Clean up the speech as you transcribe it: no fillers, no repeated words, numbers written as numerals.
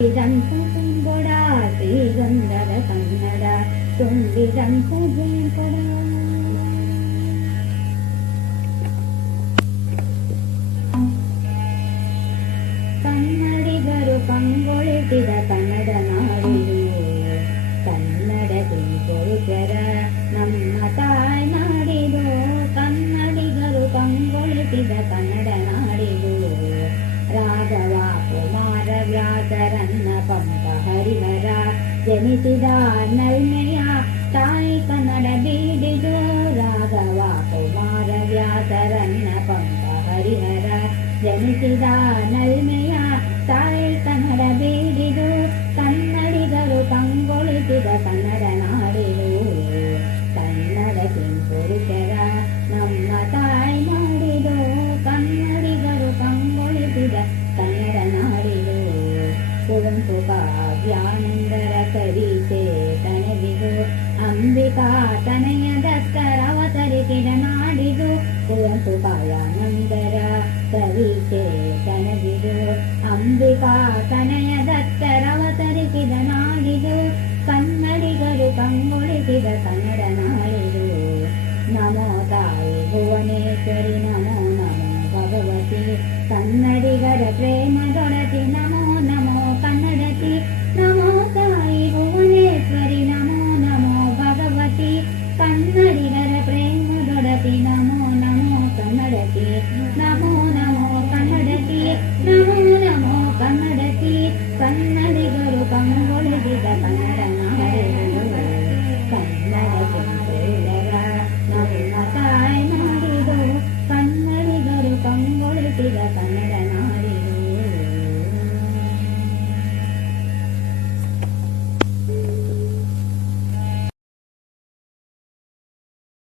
ತುಂಬಿದಂತು ತುಂಗೊಡ ಶ್ರೀಗಂಧದ ಕನ್ನಡ ತುಂಬಿದಂತು ಜೇಂಕೊಡ. ಕನ್ನಡಿಗರು ಕಂಗೊಳಿಸಿದ ಕನ್ನಡ ನಾಡಿದು ಕನ್ನಡ ತಿಂಗೊಳಿಸರ ನಮ್ಮ ತಾಯ್ನಾಡಿದು. ಕನ್ನಡಿಗರು ಕಂಗೊಳಿಸಿದ ಕನ್ನಡ ನಾಡಿದು ರಾಘವ ಕುಮಾರ ವ್ಯಾಸರನ್ನ ಪಂಪ ಹರಿಹರ ಜನಿಸಿದ ನಲ್ಮೆಯ ತಾಯಿ ಕನ್ನಡ ಬೀಡಿದು. ರಾಘವ ಕುಮಾರ ವ್ಯಾಸರನ್ನ ಪಂಪ ಹರಿಹರ ಜನಿಸಿದ ನಲ್ಮೆಯ ತಾಯಿ ಕನ್ನಡ ಬೀಡಿದು. ಕನ್ನಡಿಗರು ಕಂಗೊಳಿಸಿದ ಕನ್ನಡ ನಾಡಿದು ಕನ್ನಡ ಕಿಂಪುರುಷರ ನಮ್ಮ ತಾಯಿ ನಾಡಿದು. ಕನ್ನಡಿಗರು ಕಂಗೊಳಿಸಿದ ಕನ್ನಡ ನಾಡಿದು. ಕುವೆಂಪು ಕಾವ್ಯಾನಂದರ ಕವಿತೆ ತನವಿದು ಅಂಬಿಕಾ ತನಯ ದತ್ತರ ಅವತರಿಸಿದ ನಾಡಿದು. ಕುವೆಂಪು ಕಾವ್ಯಾನಂದರ ಕವಿತೆ ತನವಿದು ಅಂಬಿಕಾ ತನಯ ದತ್ತರ ಅವತರಿಸಿದ ನಾಡಿದು. ಕನ್ನಡಿಗರು ಕಂಗೊಳಿಸಿದ ಕನ್ನಡ ನಾಡಿದು. ನಮೋ ತಾಯಿ ಭುವನೇಶ್ವರಿ ನಮೋ ನಮೋ ಭಗವತಿ ಕನ್ನಡಿಗರ ಪ್ರೇಮದೊಡತಿ ನಮೋ ನಮೋ ಕನ್ನಡತಿ. ನಮೋ ತಾಯಿ ಭುವನೇಶ್ವರಿ ನಮೋ ನಮೋ ಭಗವತಿ ಕನ್ನಡಿಗರ ಪ್ರೇಮದೊಡತಿ ನಮೋ ನಮೋ ಕನ್ನಡತಿ. ನಮೋ ನಮೋ ಕನ್ನಡತಿ ನಮೋ ನಮೋ ಕನ್ನಡತಿ. ಕನ್ನಡಿಗರು ಕಂಗೊಳಿಸಿದ ಕನ್ನಡ